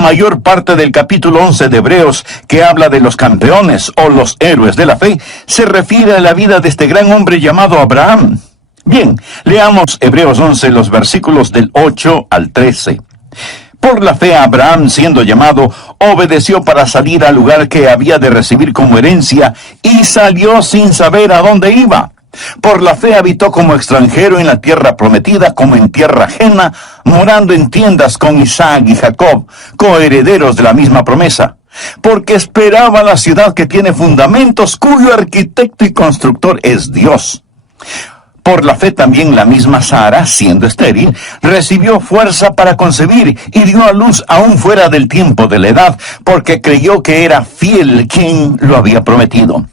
mayor parte del capítulo 11 de Hebreos, que habla de los campeones o los héroes de la fe, se refiere a la vida de este gran hombre llamado Abraham. Bien, leamos Hebreos 11, los versículos del 8 al 13. Por la fe Abraham, siendo llamado, obedeció para salir al lugar que había de recibir como herencia, y salió sin saber a dónde iba. Por la fe habitó como extranjero en la tierra prometida, como en tierra ajena, morando en tiendas con Isaac y Jacob, coherederos de la misma promesa. Porque esperaba la ciudad que tiene fundamentos, cuyo arquitecto y constructor es Dios. Por la fe también la misma Sara, siendo estéril, recibió fuerza para concebir y dio a luz aún fuera del tiempo de la edad, porque creyó que era fiel quien lo había prometido.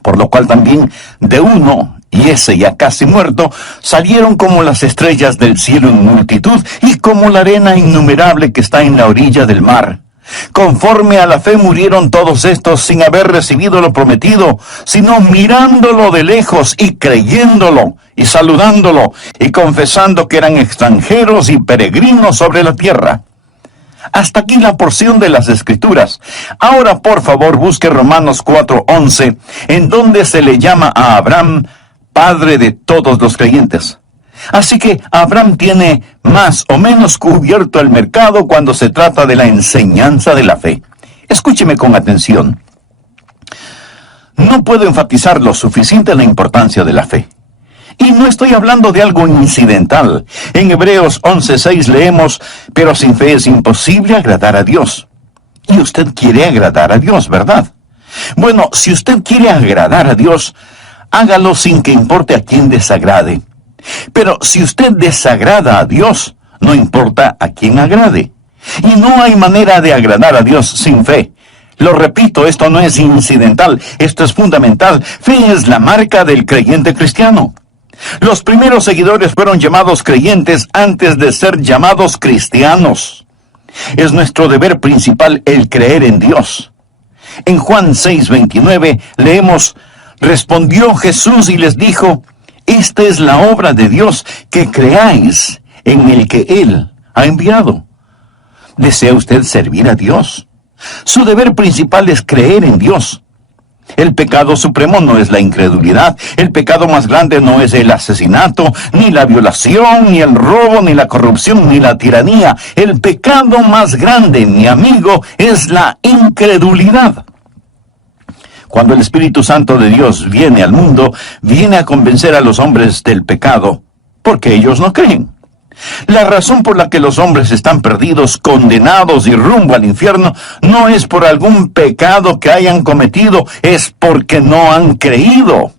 Por lo cual también de uno, y ese ya casi muerto, salieron como las estrellas del cielo en multitud, y como la arena innumerable que está en la orilla del mar. Conforme a la fe murieron todos estos sin haber recibido lo prometido, sino mirándolo de lejos y creyéndolo, y saludándolo, y confesando que eran extranjeros y peregrinos sobre la tierra. Hasta aquí la porción de las Escrituras. Ahora, por favor, busque Romanos 4:11, en donde se le llama a Abraham padre de todos los creyentes. Así que Abraham tiene más o menos cubierto el mercado cuando se trata de la enseñanza de la fe. Escúcheme con atención. No puedo enfatizar lo suficiente la importancia de la fe. Y no estoy hablando de algo incidental. En Hebreos 11:6 leemos, pero sin fe es imposible agradar a Dios. Y usted quiere agradar a Dios, ¿verdad? Bueno, si usted quiere agradar a Dios, hágalo sin que importe a quién desagrade. Pero si usted desagrada a Dios, no importa a quién agrade. Y no hay manera de agradar a Dios sin fe. Lo repito, esto no es incidental, esto es fundamental. Fe es la marca del creyente cristiano. Los primeros seguidores fueron llamados creyentes antes de ser llamados cristianos. Es nuestro deber principal el creer en Dios. En Juan 6:29 leemos, respondió Jesús y les dijo, esta es la obra de Dios, que creáis en el que Él ha enviado. ¿Desea usted servir a Dios? Su deber principal es creer en Dios. El pecado supremo no es la incredulidad. El pecado más grande no es el asesinato, ni la violación, ni el robo, ni la corrupción, ni la tiranía. El pecado más grande, mi amigo, es la incredulidad. Cuando el Espíritu Santo de Dios viene al mundo, viene a convencer a los hombres del pecado, porque ellos no creen. La razón por la que los hombres están perdidos, condenados y rumbo al infierno, no es por algún pecado que hayan cometido, es porque no han creído.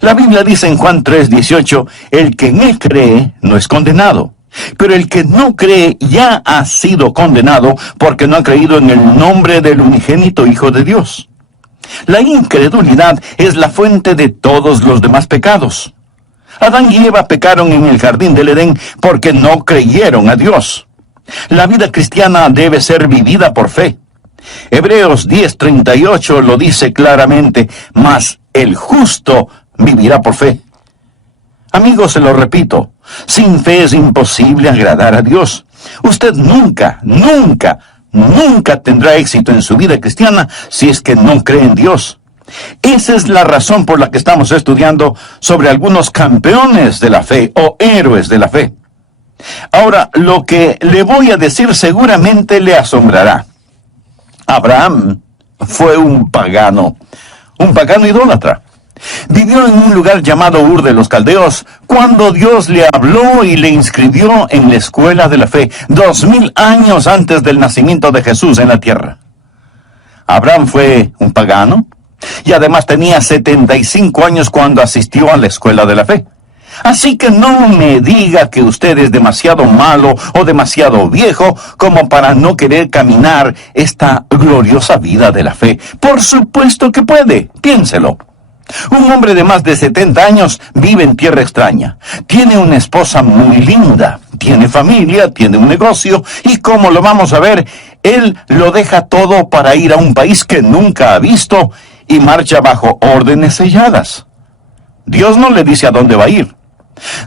La Biblia dice en Juan 3:18, el que en él cree no es condenado. Pero el que no cree ya ha sido condenado porque no ha creído en el nombre del unigénito Hijo de Dios. La incredulidad es la fuente de todos los demás pecados. Adán y Eva pecaron en el jardín del Edén porque no creyeron a Dios. La vida cristiana debe ser vivida por fe. Hebreos 10:38 lo dice claramente, mas el justo vivirá por fe. Amigos, se lo repito, sin fe es imposible agradar a Dios. Usted nunca tendrá éxito en su vida cristiana si es que no cree en Dios. Esa es la razón por la que estamos estudiando sobre algunos campeones de la fe o héroes de la fe. Ahora, lo que le voy a decir seguramente le asombrará. Abraham fue un pagano idólatra. Vivió en un lugar llamado Ur de los Caldeos cuando Dios le habló y le inscribió en la escuela de la fe, 2000 años antes del nacimiento de Jesús en la tierra. Abraham fue un pagano y además tenía 75 años cuando asistió a la escuela de la fe. Así que no me diga que usted es demasiado malo o demasiado viejo como para no querer caminar esta gloriosa vida de la fe. Por supuesto que puede, piénselo. Un hombre de más de 70 años vive en tierra extraña. Tiene una esposa muy linda, tiene familia, tiene un negocio y como lo vamos a ver, él lo deja todo para ir a un país que nunca ha visto y marcha bajo órdenes selladas. Dios no le dice a dónde va a ir.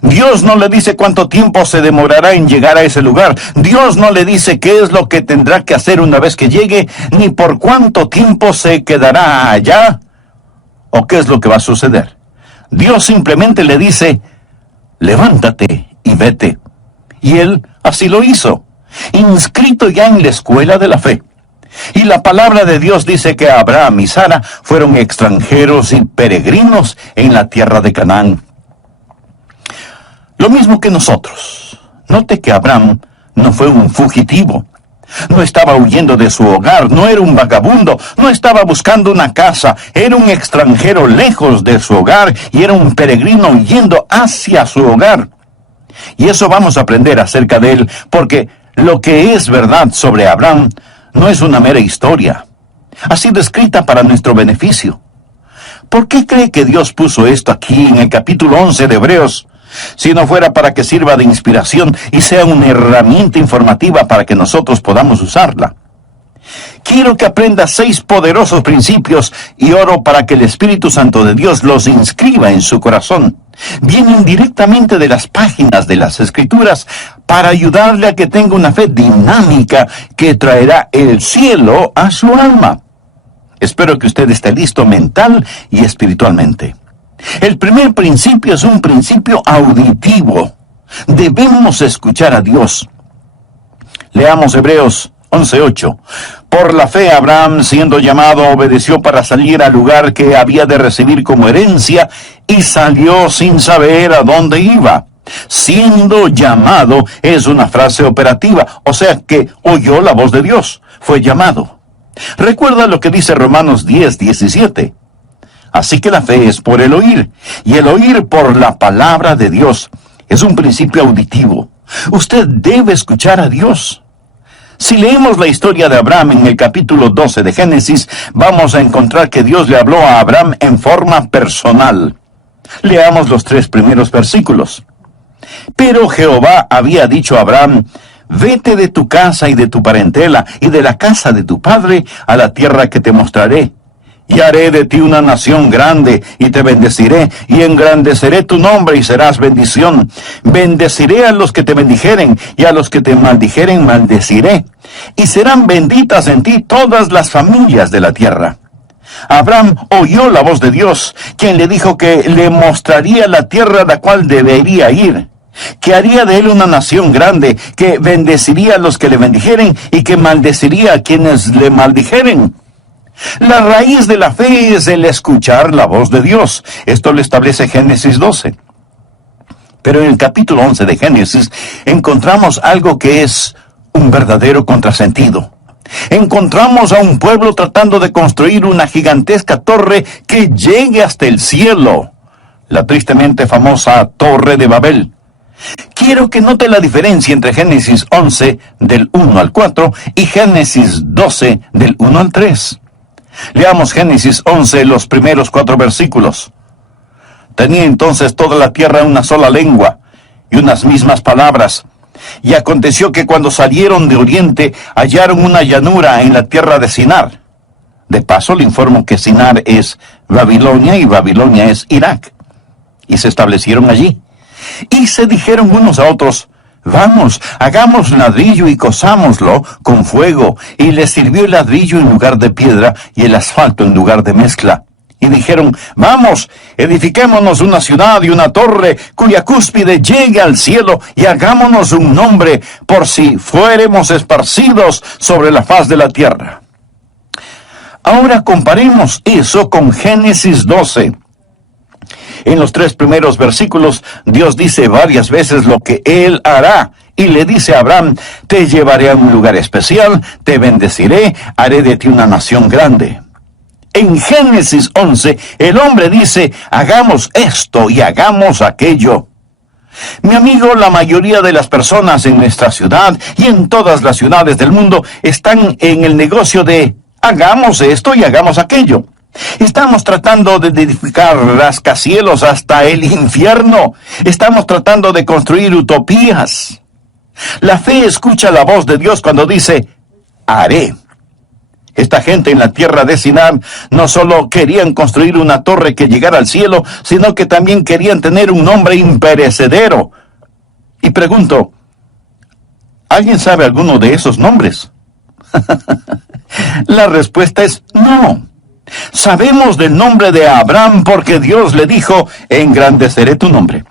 Dios no le dice cuánto tiempo se demorará en llegar a ese lugar. Dios no le dice qué es lo que tendrá que hacer una vez que llegue, ni por cuánto tiempo se quedará allá, o qué es lo que va a suceder. Dios simplemente le dice, levántate y vete. Y él así lo hizo, inscrito ya en la escuela de la fe. Y la palabra de Dios dice que Abraham y Sara fueron extranjeros y peregrinos en la tierra de Canaán. Lo mismo que nosotros. Note que Abraham no fue un fugitivo. No estaba huyendo de su hogar, no era un vagabundo, no estaba buscando una casa, era un extranjero lejos de su hogar y era un peregrino yendo hacia su hogar. Y eso vamos a aprender acerca de él, porque lo que es verdad sobre Abraham no es una mera historia. Ha sido escrita para nuestro beneficio. ¿Por qué cree que Dios puso esto aquí en el capítulo 11 de Hebreos? Si no fuera para que sirva de inspiración y sea una herramienta informativa para que nosotros podamos usarla. Quiero que aprenda 6 poderosos principios y oro para que el Espíritu Santo de Dios los inscriba en su corazón. Vienen directamente de las páginas de las Escrituras para ayudarle a que tenga una fe dinámica que traerá el cielo a su alma. Espero que usted esté listo mental y espiritualmente. El primer principio es un principio auditivo. Debemos escuchar a Dios. Leamos Hebreos 11:8. Por la fe Abraham, siendo llamado, obedeció para salir al lugar que había de recibir como herencia, y salió sin saber a dónde iba. Siendo llamado es una frase operativa, o sea que oyó la voz de Dios, fue llamado. Recuerda lo que dice Romanos 10:17. Así que la fe es por el oír, y el oír por la palabra de Dios. Es un principio auditivo. Usted debe escuchar a Dios. Si leemos la historia de Abraham en el capítulo 12 de Génesis, vamos a encontrar que Dios le habló a Abraham en forma personal. Leamos los 3 primeros versículos. Pero Jehová había dicho a Abraham, vete de tu casa y de tu parentela y de la casa de tu padre a la tierra que te mostraré. Y haré de ti una nación grande, y te bendeciré, y engrandeceré tu nombre, y serás bendición. Bendeciré a los que te bendijeren, y a los que te maldijeren maldeciré. Y serán benditas en ti todas las familias de la tierra. Abraham oyó la voz de Dios, quien le dijo que le mostraría la tierra a la cual debería ir, que haría de él una nación grande, que bendeciría a los que le bendijeren, y que maldeciría a quienes le maldijeren. La raíz de la fe es el escuchar la voz de Dios. Esto lo establece Génesis 12. Pero en el capítulo 11 de Génesis encontramos algo que es un verdadero contrasentido. Encontramos a un pueblo tratando de construir una gigantesca torre que llegue hasta el cielo. La tristemente famosa Torre de Babel. Quiero que note la diferencia entre Génesis 11 del 1 al 4 y Génesis 12 del 1 al 3. Leamos Génesis 11, los primeros 4 versículos. Tenía entonces toda la tierra una sola lengua y unas mismas palabras. Y aconteció que cuando salieron de oriente hallaron una llanura en la tierra de Sinar. De paso le informo que Sinar es Babilonia y Babilonia es Irak. Y se establecieron allí. Y se dijeron unos a otros, vamos, hagamos ladrillo y cozámoslo con fuego. Y les sirvió el ladrillo en lugar de piedra y el asfalto en lugar de mezcla. Y dijeron, vamos, edifiquémonos una ciudad y una torre cuya cúspide llegue al cielo y hagámonos un nombre por si fuéremos esparcidos sobre la faz de la tierra. Ahora comparemos eso con Génesis 12. En los 3 primeros versículos, Dios dice varias veces lo que Él hará. Y le dice a Abraham, te llevaré a un lugar especial, te bendeciré, haré de ti una nación grande. En Génesis 11, el hombre dice, hagamos esto y hagamos aquello. Mi amigo, la mayoría de las personas en nuestra ciudad y en todas las ciudades del mundo están en el negocio de hagamos esto y hagamos aquello. Estamos tratando de edificar rascacielos hasta el infierno. Estamos tratando de construir utopías. La fe escucha la voz de Dios cuando dice, haré. Esta gente en la tierra de Sinar no solo querían construir una torre que llegara al cielo, sino que también querían tener un nombre imperecedero. Y pregunto, ¿alguien sabe alguno de esos nombres? La respuesta es no. Sabemos del nombre de Abraham porque Dios le dijo, engrandeceré tu nombre.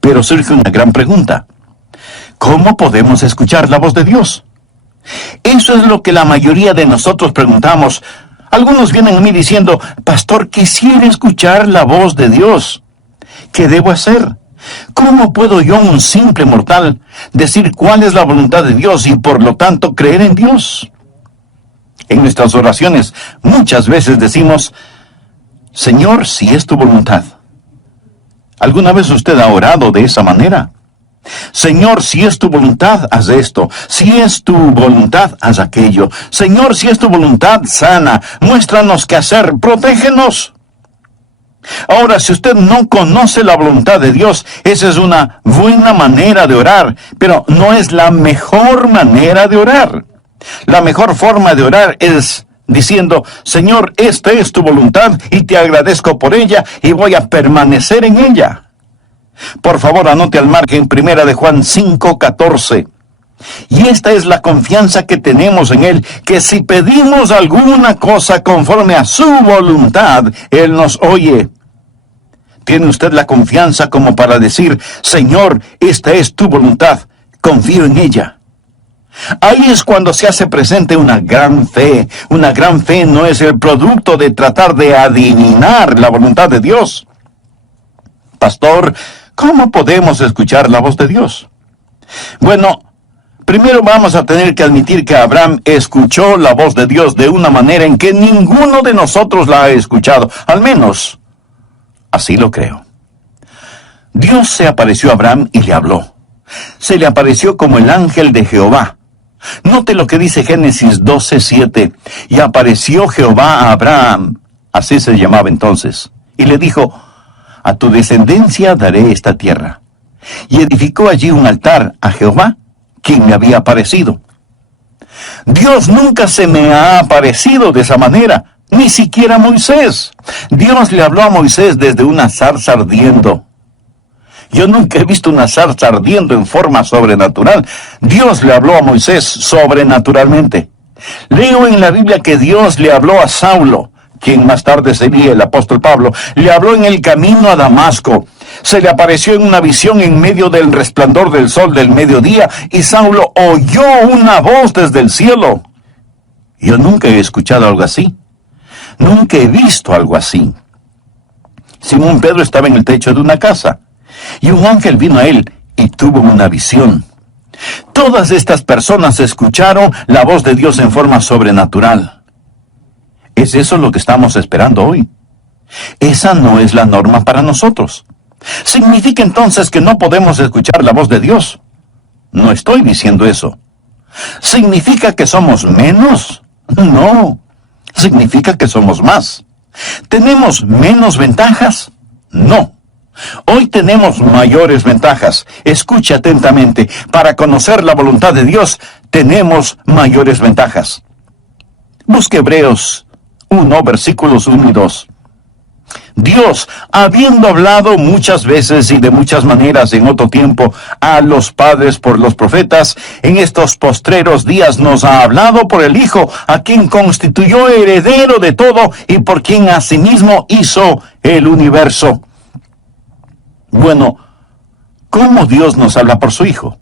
Pero surge una gran pregunta. ¿Cómo podemos escuchar la voz de Dios? Eso es lo que la mayoría de nosotros preguntamos. Algunos vienen a mí diciendo, pastor, quisiera escuchar la voz de Dios. ¿Qué debo hacer? ¿Cómo puedo yo, un simple mortal, decir cuál es la voluntad de Dios y por lo tanto creer en Dios? En nuestras oraciones muchas veces decimos, Señor, si es tu voluntad. ¿Alguna vez usted ha orado de esa manera? Señor, si es tu voluntad, haz esto. Si es tu voluntad, haz aquello. Señor, si es tu voluntad, sana. Muéstranos qué hacer. Protégenos. Ahora, si usted no conoce la voluntad de Dios, esa es una buena manera de orar, pero no es la mejor manera de orar. La mejor forma de orar es diciendo, Señor, esta es tu voluntad y te agradezco por ella y voy a permanecer en ella. Por favor, anote al margen 1 de Juan 5:14. Y esta es la confianza que tenemos en Él, que si pedimos alguna cosa conforme a su voluntad, Él nos oye. ¿Tiene usted la confianza como para decir, Señor, esta es tu voluntad, confío en ella? Ahí es cuando se hace presente una gran fe. Una gran fe no es el producto de tratar de adivinar la voluntad de Dios. Pastor, ¿cómo podemos escuchar la voz de Dios? Bueno, primero vamos a tener que admitir que Abraham escuchó la voz de Dios de una manera en que ninguno de nosotros la ha escuchado. Al menos, así lo creo. Dios se apareció a Abraham y le habló. Se le apareció como el ángel de Jehová. Note lo que dice Génesis 12:7. Y apareció Jehová a Abraham, así se llamaba entonces, y le dijo, a tu descendencia daré esta tierra. Y edificó allí un altar a Jehová, quien le había aparecido. Dios nunca se me ha aparecido de esa manera, ni siquiera Moisés. Dios le habló a Moisés desde una zarza ardiendo. Yo nunca he visto una zarza ardiendo en forma sobrenatural. Dios le habló a Moisés sobrenaturalmente. Leo en la Biblia que Dios le habló a Saulo, quien más tarde sería el apóstol Pablo. Le habló en el camino a Damasco. Se le apareció en una visión en medio del resplandor del sol del mediodía, y Saulo oyó una voz desde el cielo. Yo nunca he escuchado algo así. Nunca he visto algo así. Simón Pedro estaba en el techo de una casa, y un ángel vino a él y tuvo una visión. Todas estas personas escucharon la voz de Dios en forma sobrenatural. ¿Es eso lo que estamos esperando hoy? Esa no es la norma para nosotros. ¿Significa entonces que no podemos escuchar la voz de Dios? No estoy diciendo eso. ¿Significa que somos menos? No. Significa que somos más. ¿Tenemos menos ventajas? No. Hoy tenemos mayores ventajas. Escuche atentamente. Para conocer la voluntad de Dios, tenemos mayores ventajas. Busque Hebreos 1, versículos 1 y 2. Dios, habiendo hablado muchas veces y de muchas maneras en otro tiempo a los padres por los profetas, en estos postreros días nos ha hablado por el Hijo, a quien constituyó heredero de todo y por quien asimismo hizo el universo. Bueno, ¿cómo Dios nos habla por su Hijo?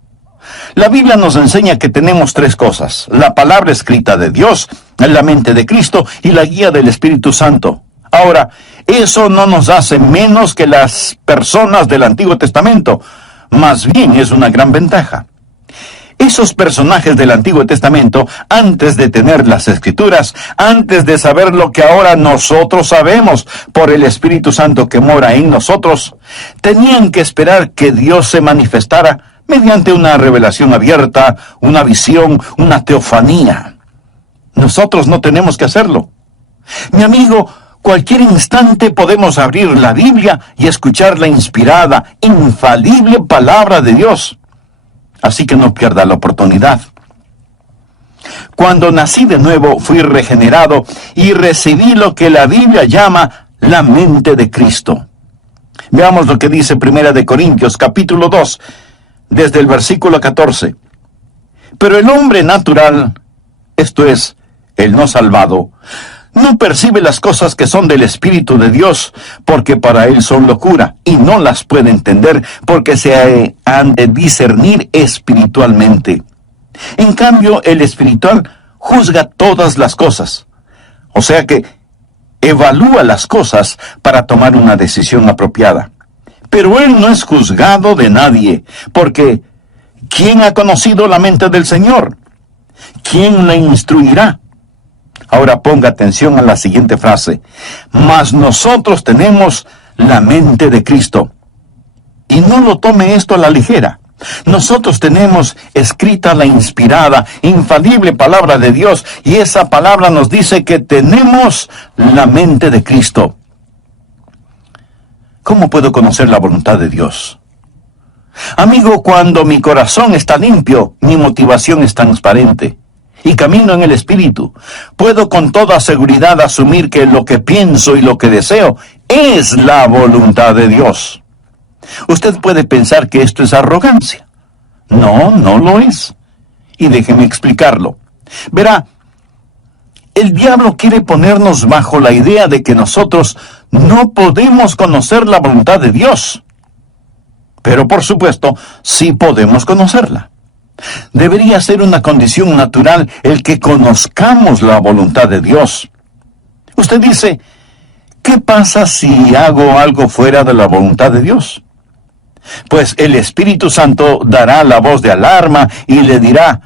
La Biblia nos enseña que tenemos tres cosas: la palabra escrita de Dios, la mente de Cristo y la guía del Espíritu Santo. Ahora, eso no nos hace menos que las personas del Antiguo Testamento, más bien es una gran ventaja. Esos personajes del Antiguo Testamento, antes de tener las Escrituras, antes de saber lo que ahora nosotros sabemos por el Espíritu Santo que mora en nosotros, tenían que esperar que Dios se manifestara mediante una revelación abierta, una visión, una teofanía. Nosotros no tenemos que hacerlo. Mi amigo, cualquier instante podemos abrir la Biblia y escuchar la inspirada, infalible palabra de Dios. Así que no pierda la oportunidad. Cuando nací de nuevo, fui regenerado y recibí lo que la Biblia llama la mente de Cristo. Veamos lo que dice 1 Corintios capítulo 2, desde el versículo 14. Pero el hombre natural, esto es, el no salvado, no percibe las cosas que son del Espíritu de Dios, porque para él son locura, y no las puede entender, porque se han de discernir espiritualmente. En cambio, el espiritual juzga todas las cosas, o sea que evalúa las cosas para tomar una decisión apropiada. Pero él no es juzgado de nadie, porque ¿quién ha conocido la mente del Señor? ¿Quién le instruirá? Ahora ponga atención a la siguiente frase. Mas nosotros tenemos la mente de Cristo. Y no lo tome esto a la ligera. Nosotros tenemos escrita la inspirada, infalible palabra de Dios, y esa palabra nos dice que tenemos la mente de Cristo. ¿Cómo puedo conocer la voluntad de Dios? Amigo, cuando mi corazón está limpio, mi motivación es transparente y camino en el Espíritu, puedo con toda seguridad asumir que lo que pienso y lo que deseo es la voluntad de Dios. Usted puede pensar que esto es arrogancia. No, no lo es. Y déjeme explicarlo. Verá, el diablo quiere ponernos bajo la idea de que nosotros no podemos conocer la voluntad de Dios. Pero por supuesto, sí podemos conocerla. Debería ser una condición natural el que conozcamos la voluntad de Dios. Usted dice, ¿qué pasa si hago algo fuera de la voluntad de Dios? Pues el Espíritu Santo dará la voz de alarma y le dirá,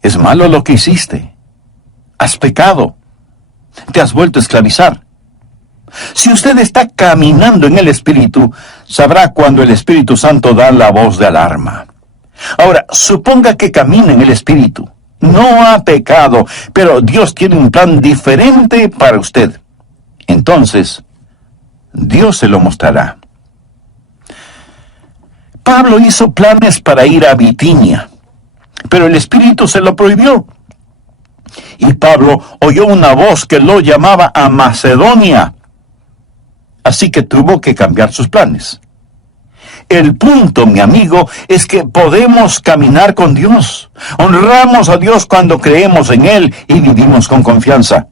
es malo lo que hiciste, has pecado, te has vuelto a esclavizar. Si usted está caminando en el Espíritu, sabrá cuando el Espíritu Santo da la voz de alarma. Ahora, suponga que camina en el Espíritu. No ha pecado, pero Dios tiene un plan diferente para usted. Entonces, Dios se lo mostrará. Pablo hizo planes para ir a Bitinia, pero el Espíritu se lo prohibió. Y Pablo oyó una voz que lo llamaba a Macedonia. Así que tuvo que cambiar sus planes. El punto, mi amigo, es que podemos caminar con Dios. Honramos a Dios cuando creemos en Él y vivimos con confianza.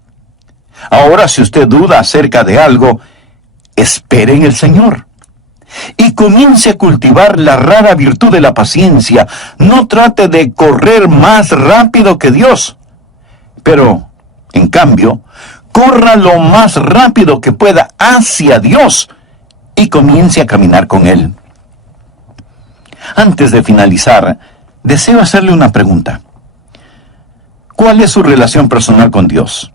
Ahora, si usted duda acerca de algo, espere en el Señor. Y comience a cultivar la rara virtud de la paciencia. No trate de correr más rápido que Dios. Pero, en cambio, corra lo más rápido que pueda hacia Dios y comience a caminar con Él. Antes de finalizar, deseo hacerle una pregunta. ¿Cuál es su relación personal con Dios?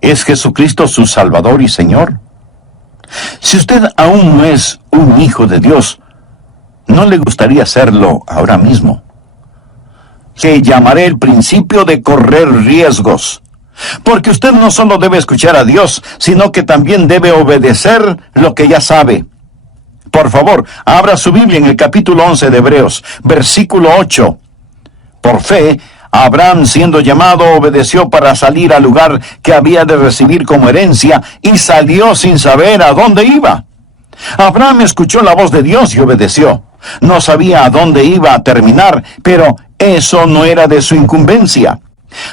¿Es Jesucristo su Salvador y Señor? Si usted aún no es un hijo de Dios, ¿no le gustaría serlo ahora mismo? Que llamaré el principio de correr riesgos. Porque usted no solo debe escuchar a Dios, sino que también debe obedecer lo que ya sabe. Por favor, abra su Biblia en el capítulo 11 de Hebreos, versículo 8. Por fe, Abraham, siendo llamado, obedeció para salir al lugar que había de recibir como herencia, y salió sin saber a dónde iba. Abraham escuchó la voz de Dios y obedeció. No sabía a dónde iba a terminar, pero eso no era de su incumbencia.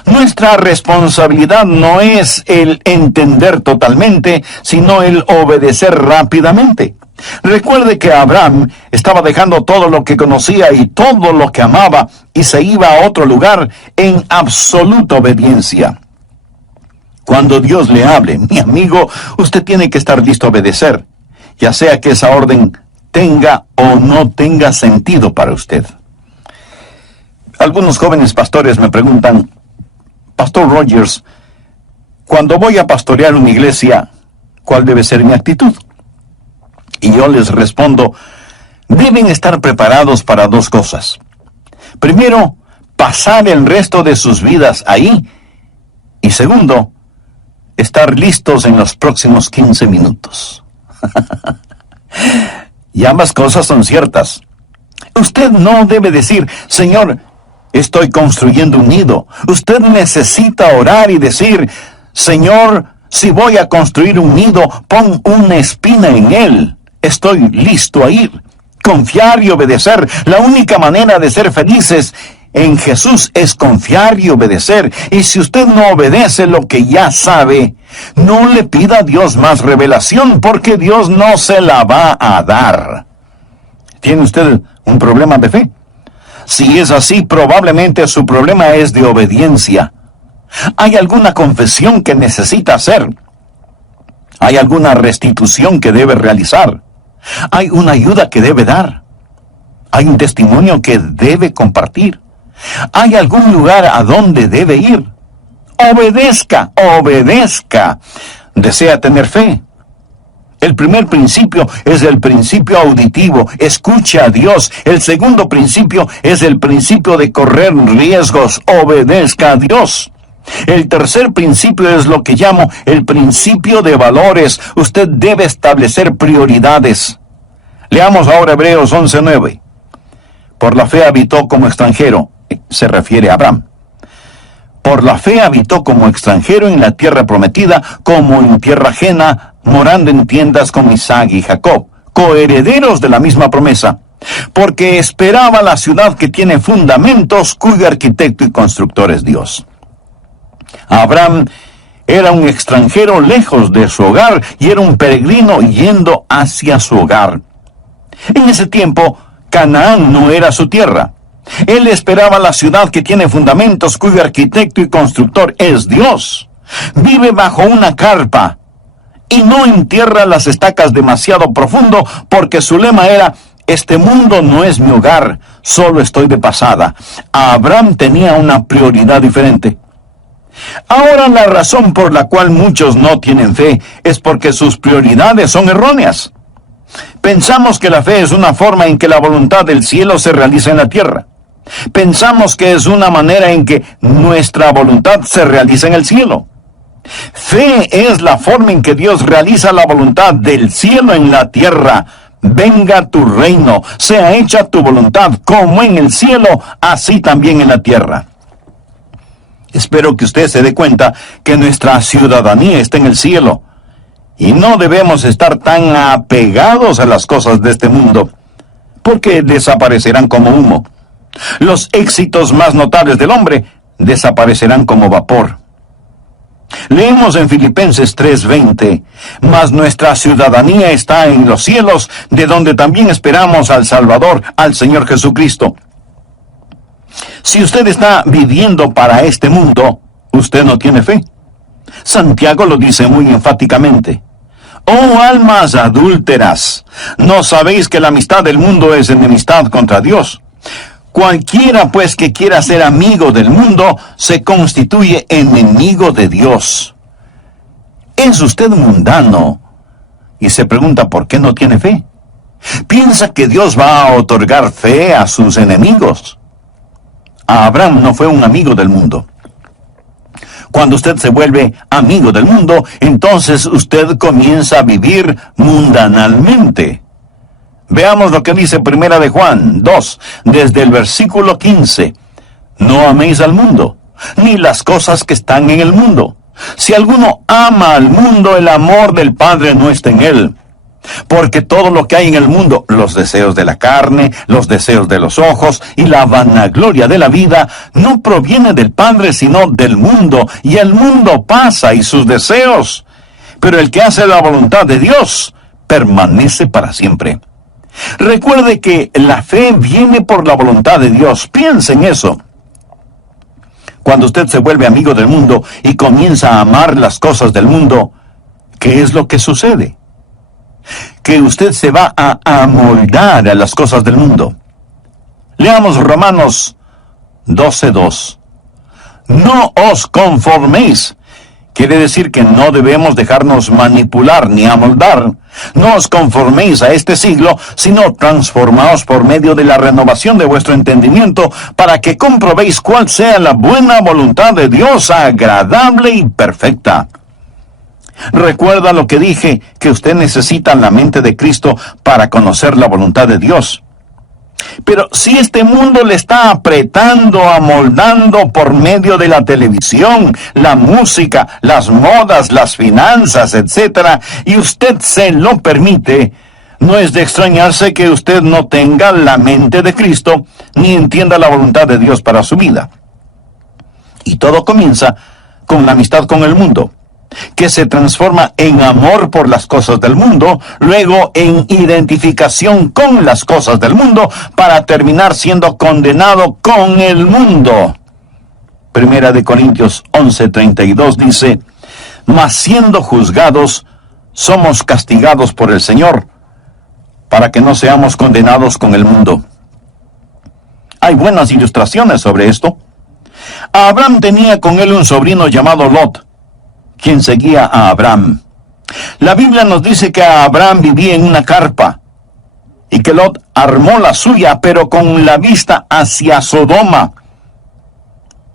Nuestra responsabilidad no es el entender totalmente, sino el obedecer rápidamente. Recuerde que Abraham estaba dejando todo lo que conocía y todo lo que amaba y se iba a otro lugar en absoluta obediencia. Cuando Dios le hable, mi amigo, usted tiene que estar listo a obedecer, ya sea que esa orden tenga o no tenga sentido para usted. Algunos jóvenes pastores me preguntan, Pastor Rogers, cuando voy a pastorear una iglesia, ¿cuál debe ser mi actitud? Y yo les respondo, deben estar preparados para dos cosas. Primero, pasar el resto de sus vidas ahí. Y segundo, estar listos en los próximos 15 minutos. Y ambas cosas son ciertas. Usted no debe decir, Señor, Estoy construyendo un nido. Usted necesita orar y decir, Señor, si voy a construir un nido, pon una espina en él. Estoy listo a ir. Confiar y obedecer. La única manera de ser felices en Jesús es confiar y obedecer. Y si usted no obedece lo que ya sabe, no le pida a Dios más revelación, porque Dios no se la va a dar. ¿Tiene usted un problema de fe? Si es así, probablemente su problema es de obediencia. ¿Hay alguna confesión que necesita hacer? ¿Hay alguna restitución que debe realizar? ¿Hay una ayuda que debe dar? ¿Hay un testimonio que debe compartir? ¿Hay algún lugar a donde debe ir? Obedezca, obedezca. ¿Desea tener fe? El primer principio es el principio auditivo. Escuche a Dios. El segundo principio es el principio de correr riesgos. Obedezca a Dios. El tercer principio es lo que llamo el principio de valores. Usted debe establecer prioridades. Leamos ahora Hebreos 11:9. Por la fe habitó como extranjero. Se refiere a Abraham. Por la fe habitó como extranjero en la tierra prometida, como en tierra ajena, morando en tiendas con Isaac y Jacob, coherederos de la misma promesa, porque esperaba la ciudad que tiene fundamentos, cuyo arquitecto y constructor es Dios. Abraham era un extranjero lejos de su hogar y era un peregrino yendo hacia su hogar. En ese tiempo, Canaán no era su tierra. Él esperaba la ciudad que tiene fundamentos, cuyo arquitecto y constructor es Dios. Vive bajo una carpa y no entierra las estacas demasiado profundo, porque su lema era: este mundo no es mi hogar, solo estoy de pasada. Abraham tenía una prioridad diferente. Ahora, la razón por la cual muchos no tienen fe es porque sus prioridades son erróneas. Pensamos que la fe es una forma en que la voluntad del cielo se realiza en la tierra. Pensamos que es una manera en que nuestra voluntad se realiza en el cielo. Fe es la forma en que Dios realiza la voluntad del cielo en la tierra. Venga tu reino, sea hecha tu voluntad, como en el cielo, así también en la tierra. Espero que usted se dé cuenta que nuestra ciudadanía está en el cielo, y no debemos estar tan apegados a las cosas de este mundo, porque desaparecerán como humo. Los éxitos más notables del hombre desaparecerán como vapor. Leemos en Filipenses 3:20, mas nuestra ciudadanía está en los cielos, de donde también esperamos al Salvador, al Señor Jesucristo. Si usted está viviendo para este mundo, usted no tiene fe. Santiago lo dice muy enfáticamente. Oh almas adúlteras, ¿no sabéis que la amistad del mundo es enemistad contra Dios? Cualquiera pues que quiera ser amigo del mundo, se constituye enemigo de Dios. ¿Es usted mundano y se pregunta por qué no tiene fe? ¿Piensa que Dios va a otorgar fe a sus enemigos? Abraham no fue un amigo del mundo. Cuando usted se vuelve amigo del mundo, entonces usted comienza a vivir mundanalmente. Veamos lo que dice Primera de Juan 2, desde el versículo 15. No améis al mundo, ni las cosas que están en el mundo. Si alguno ama al mundo, el amor del Padre no está en él. Porque todo lo que hay en el mundo, los deseos de la carne, los deseos de los ojos y la vanagloria de la vida, no proviene del Padre, sino del mundo. Y el mundo pasa y sus deseos. Pero el que hace la voluntad de Dios permanece para siempre. Recuerde que la fe viene por la voluntad de Dios. Piense en eso. Cuando usted se vuelve amigo del mundo y comienza a amar las cosas del mundo, ¿qué es lo que sucede? Que usted se va a amoldar a las cosas del mundo. Leamos Romanos 12:2. No os conforméis. Quiere decir que no debemos dejarnos manipular ni amoldar. No os conforméis a este siglo, sino transformaos por medio de la renovación de vuestro entendimiento, para que comprobéis cuál sea la buena voluntad de Dios, agradable y perfecta. Recuerda lo que dije, que usted necesita la mente de Cristo para conocer la voluntad de Dios. Pero si este mundo le está apretando, amoldando por medio de la televisión, la música, las modas, las finanzas, etc., y usted se lo permite, no es de extrañarse que usted no tenga la mente de Cristo, ni entienda la voluntad de Dios para su vida. Y todo comienza con la amistad con el mundo, que se transforma en amor por las cosas del mundo, luego en identificación con las cosas del mundo, para terminar siendo condenado con el mundo. Primera de Corintios 11:32 dice: mas siendo juzgados, somos castigados por el Señor, para que no seamos condenados con el mundo. Hay buenas ilustraciones sobre esto. Abraham tenía con él un sobrino llamado Lot, quien seguía a Abraham. La Biblia nos dice que Abraham vivía en una carpa y que Lot armó la suya, pero con la vista hacia Sodoma,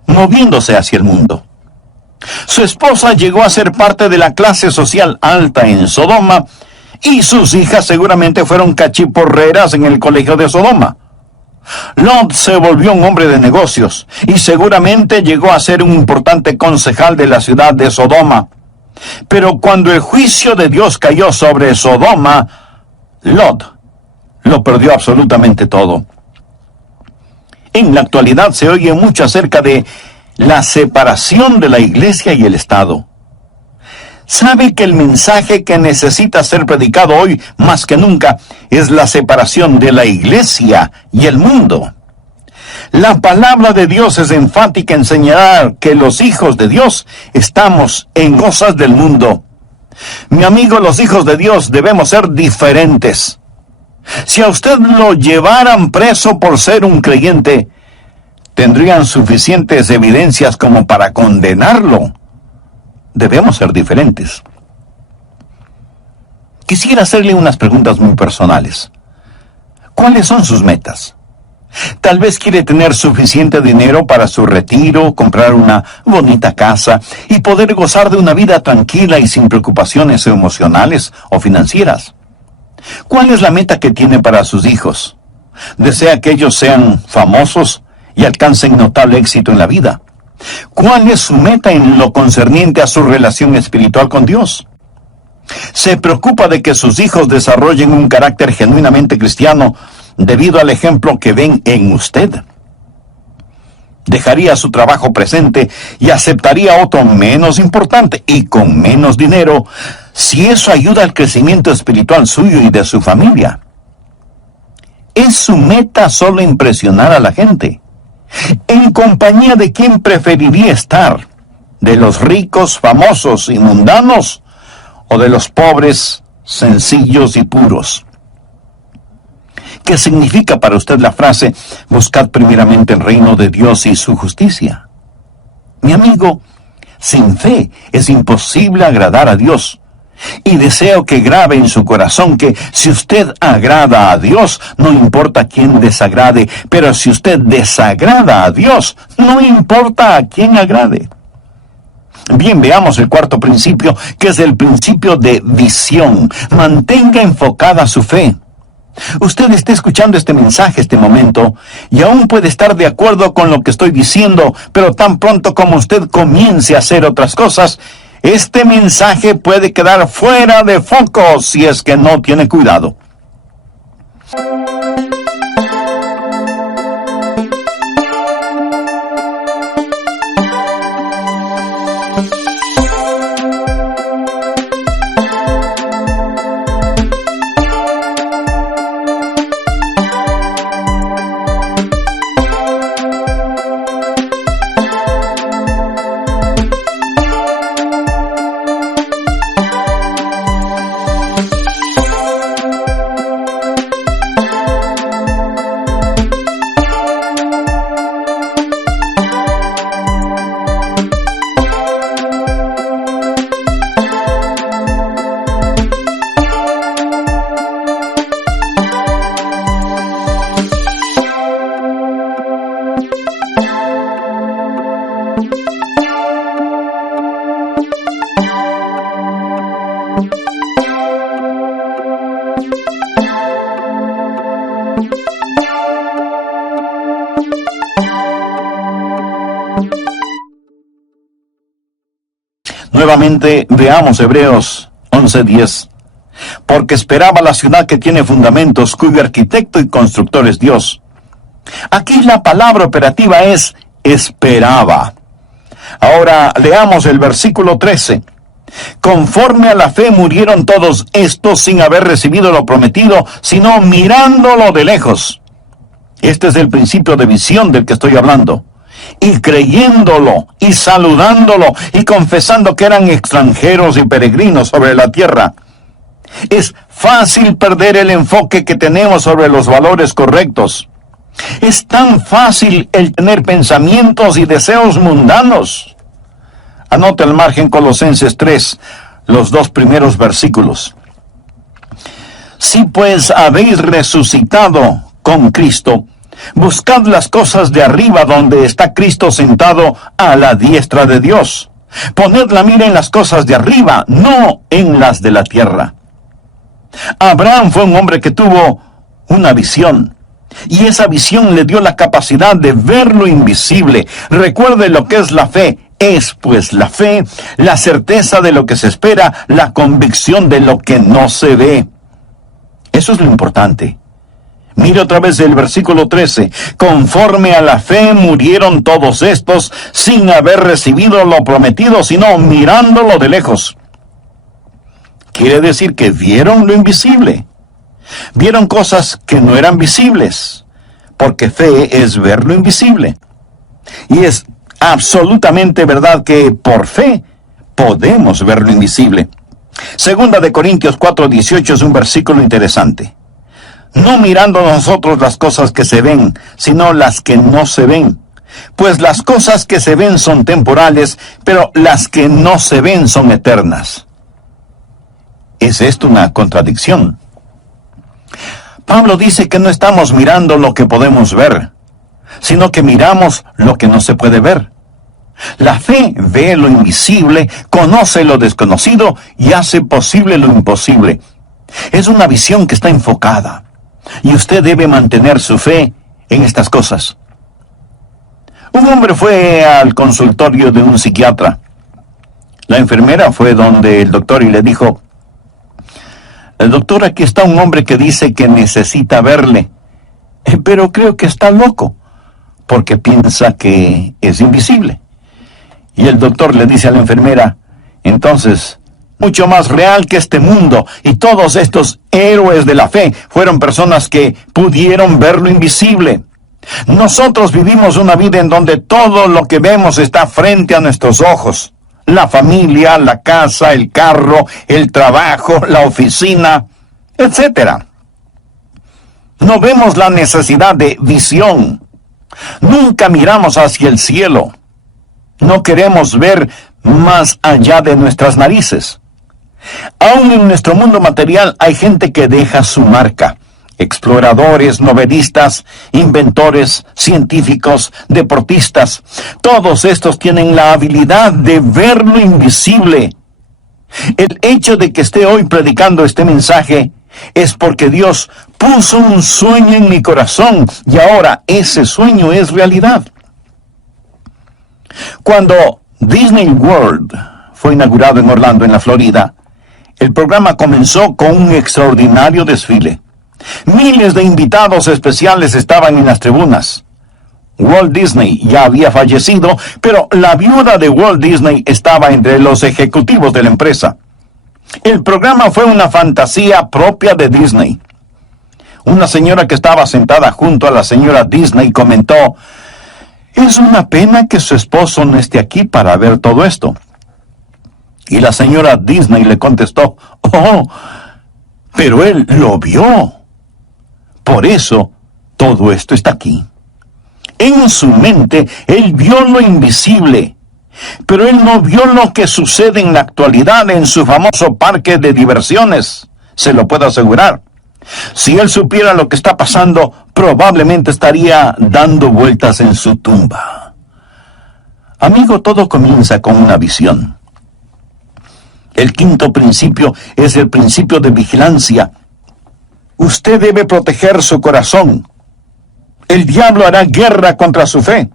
moviéndose hacia el mundo. Su esposa llegó a ser parte de la clase social alta en Sodoma, y sus hijas seguramente fueron cachiporreras en el colegio de Sodoma. Lot se volvió un hombre de negocios y seguramente llegó a ser un importante concejal de la ciudad de Sodoma. Pero cuando el juicio de Dios cayó sobre Sodoma, Lot lo perdió absolutamente todo. En la actualidad se oye mucho acerca de la separación de la iglesia y el Estado. ¿Sabe que el mensaje que necesita ser predicado hoy más que nunca es la separación de la iglesia y el mundo? La palabra de Dios es enfática en señalar que los hijos de Dios estamos en cosas del mundo. Mi amigo, los hijos de Dios debemos ser diferentes. Si a usted lo llevaran preso por ser un creyente, tendrían suficientes evidencias como para condenarlo. Debemos ser diferentes. Quisiera hacerle unas preguntas muy personales. ¿Cuáles son sus metas? Tal vez quiere tener suficiente dinero para su retiro, comprar una bonita casa y poder gozar de una vida tranquila y sin preocupaciones emocionales o financieras. ¿Cuál es la meta que tiene para sus hijos? ¿Desea que ellos sean famosos y alcancen notable éxito en la vida? ¿Cuál es su meta en lo concerniente a su relación espiritual con Dios? ¿Se preocupa de que sus hijos desarrollen un carácter genuinamente cristiano debido al ejemplo que ven en usted? ¿Dejaría su trabajo presente y aceptaría otro menos importante y con menos dinero si eso ayuda al crecimiento espiritual suyo y de su familia? ¿Es su meta solo impresionar a la gente? ¿En compañía de quién preferiría estar? ¿De los ricos, famosos y mundanos? ¿O de los pobres, sencillos y puros? ¿Qué significa para usted la frase, buscad primeramente el reino de Dios y su justicia? Mi amigo, sin fe es imposible agradar a Dios. Y deseo que grabe en su corazón que si usted agrada a Dios, no importa quién desagrade, pero si usted desagrada a Dios, no importa a quién agrade. Bien, veamos el cuarto principio, que es el principio de visión. Mantenga enfocada su fe. Usted está escuchando este mensaje este momento y aún puede estar de acuerdo con lo que estoy diciendo, pero tan pronto como usted comience a hacer otras cosas, este mensaje puede quedar fuera de foco si es que no tiene cuidado. Nuevamente veamos Hebreos 11:10. Porque esperaba la ciudad que tiene fundamentos, cuyo arquitecto y constructor es Dios. Aquí la palabra operativa es esperaba. Ahora leamos el versículo 13. Conforme a la fe murieron todos estos sin haber recibido lo prometido, sino mirándolo de lejos. Este es el principio de visión del que estoy hablando. Y creyéndolo, y saludándolo, y confesando que eran extranjeros y peregrinos sobre la tierra. Es fácil perder el enfoque que tenemos sobre los valores correctos. Es tan fácil el tener pensamientos y deseos mundanos. Anote al margen Colosenses 3, los 2 primeros versículos. Si pues habéis resucitado con Cristo, buscad las cosas de arriba donde está Cristo sentado a la diestra de Dios. Poned la mira en las cosas de arriba, no en las de la tierra. Abraham fue un hombre que tuvo una visión. Y esa visión le dio la capacidad de ver lo invisible. Recuerde lo que es la fe. Es pues la fe, la certeza de lo que se espera, la convicción de lo que no se ve. Eso es lo importante. Mire otra vez el versículo 13. Conforme a la fe murieron todos estos sin haber recibido lo prometido, sino mirándolo de lejos. Quiere decir que vieron lo invisible. Vieron cosas que no eran visibles, porque fe es ver lo invisible. Y es absolutamente verdad que por fe podemos ver lo invisible. Segunda de Corintios 4:18 es un versículo interesante. No mirando nosotros las cosas que se ven, sino las que no se ven. Pues las cosas que se ven son temporales, pero las que no se ven son eternas. ¿Es esto una contradicción? Pablo dice que no estamos mirando lo que podemos ver, sino que miramos lo que no se puede ver. La fe ve lo invisible, conoce lo desconocido y hace posible lo imposible. Es una visión que está enfocada, y usted debe mantener su fe en estas cosas. Un hombre fue al consultorio de un psiquiatra. La enfermera fue donde el doctor y le dijo: el doctor, aquí está un hombre que dice que necesita verle, pero creo que está loco, porque piensa que es invisible. Y el doctor le dice a la enfermera: entonces, mucho más real que este mundo, y todos estos héroes de la fe fueron personas que pudieron ver lo invisible. Nosotros vivimos una vida en donde todo lo que vemos está frente a nuestros ojos. La familia, la casa, el carro, el trabajo, la oficina, etc. No vemos la necesidad de visión. Nunca miramos hacia el cielo. No queremos ver más allá de nuestras narices. Aún en nuestro mundo material hay gente que deja su marca. Exploradores, novelistas, inventores, científicos, deportistas. Todos estos tienen la habilidad de ver lo invisible. El hecho de que esté hoy predicando este mensaje es porque Dios puso un sueño en mi corazón y ahora ese sueño es realidad. Cuando Disney World fue inaugurado en Orlando, en la Florida, el programa comenzó con un extraordinario desfile. Miles de invitados especiales estaban en las tribunas. Walt Disney ya había fallecido, pero la viuda de Walt Disney estaba entre los ejecutivos de la empresa. El programa fue una fantasía propia de Disney. Una señora que estaba sentada junto a la señora Disney comentó: es una pena que su esposo no esté aquí para ver todo esto. Y la señora Disney le contestó: oh, pero él lo vio. Por eso, todo esto está aquí. En su mente, él vio lo invisible, pero él no vio lo que sucede en la actualidad en su famoso parque de diversiones, se lo puedo asegurar. Si él supiera lo que está pasando, probablemente estaría dando vueltas en su tumba. Amigo, todo comienza con una visión. El quinto principio es el principio de vigilancia. Usted debe proteger su corazón. El diablo hará guerra contra su fe.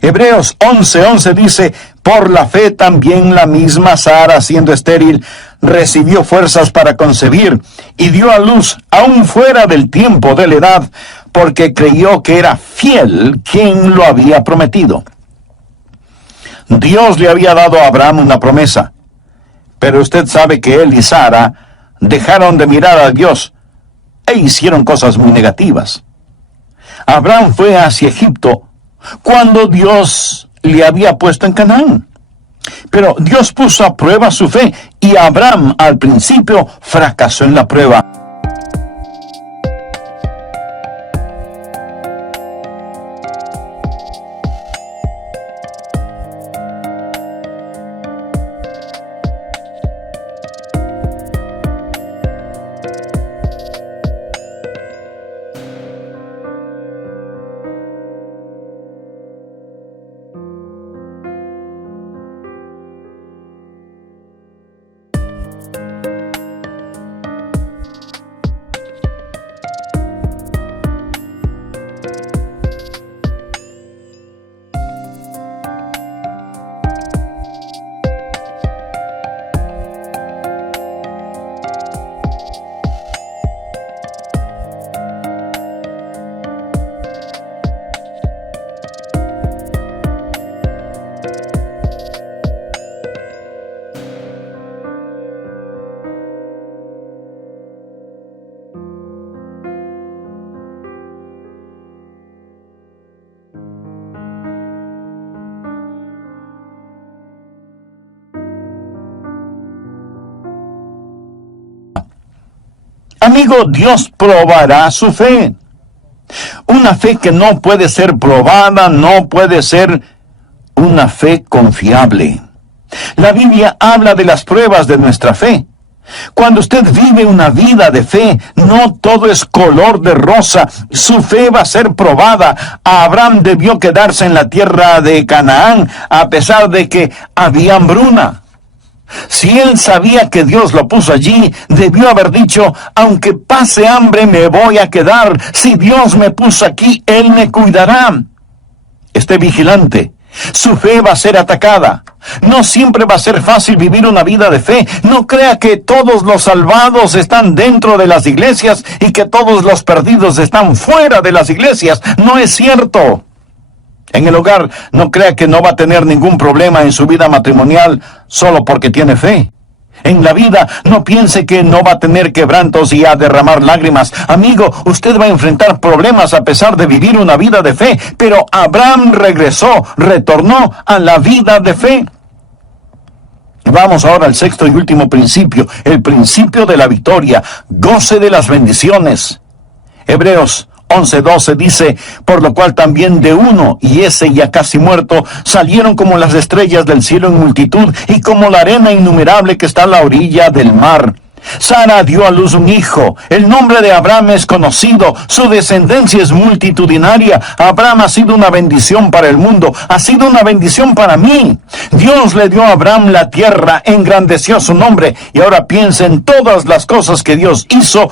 Hebreos 11:11 dice: Por la fe también la misma Sara, siendo estéril, recibió fuerzas para concebir y dio a luz aún fuera del tiempo de la edad, porque creyó que era fiel quien lo había prometido. Dios le había dado a Abraham una promesa, pero usted sabe que él y Sara dejaron de mirar a Dios e hicieron cosas muy negativas. Abraham fue hacia Egipto cuando Dios le había puesto en Canaán. Pero Dios puso a prueba su fe y Abraham al principio fracasó en la prueba. Amigo, Dios probará su fe. Una fe que no puede ser probada, no puede ser una fe confiable. La Biblia habla de las pruebas de nuestra fe. Cuando usted vive una vida de fe, no todo es color de rosa. Su fe va a ser probada. Abraham debió quedarse en la tierra de Canaán a pesar de que había hambruna. Si él sabía que Dios lo puso allí, debió haber dicho, aunque pase hambre me voy a quedar. Si Dios me puso aquí, Él me cuidará. Esté vigilante. Su fe va a ser atacada. No siempre va a ser fácil vivir una vida de fe. No crea que todos los salvados están dentro de las iglesias y que todos los perdidos están fuera de las iglesias. No es cierto. En el hogar, no crea que no va a tener ningún problema en su vida matrimonial solo porque tiene fe. En la vida, no piense que no va a tener quebrantos y a derramar lágrimas. Amigo, usted va a enfrentar problemas a pesar de vivir una vida de fe. Pero Abraham retornó a la vida de fe. Vamos ahora al sexto y último principio, el principio de la victoria. Goce de las bendiciones. Hebreos 11:12 dice, por lo cual también de uno, y ese ya casi muerto, salieron como las estrellas del cielo en multitud, y como la arena innumerable que está a la orilla del mar. Sara dio a luz un hijo. El nombre de Abraham es conocido. Su descendencia es multitudinaria. Abraham ha sido una bendición para el mundo. Ha sido una bendición para mí. Dios le dio a Abraham la tierra, engrandeció su nombre. Y ahora piensa en todas las cosas que Dios hizo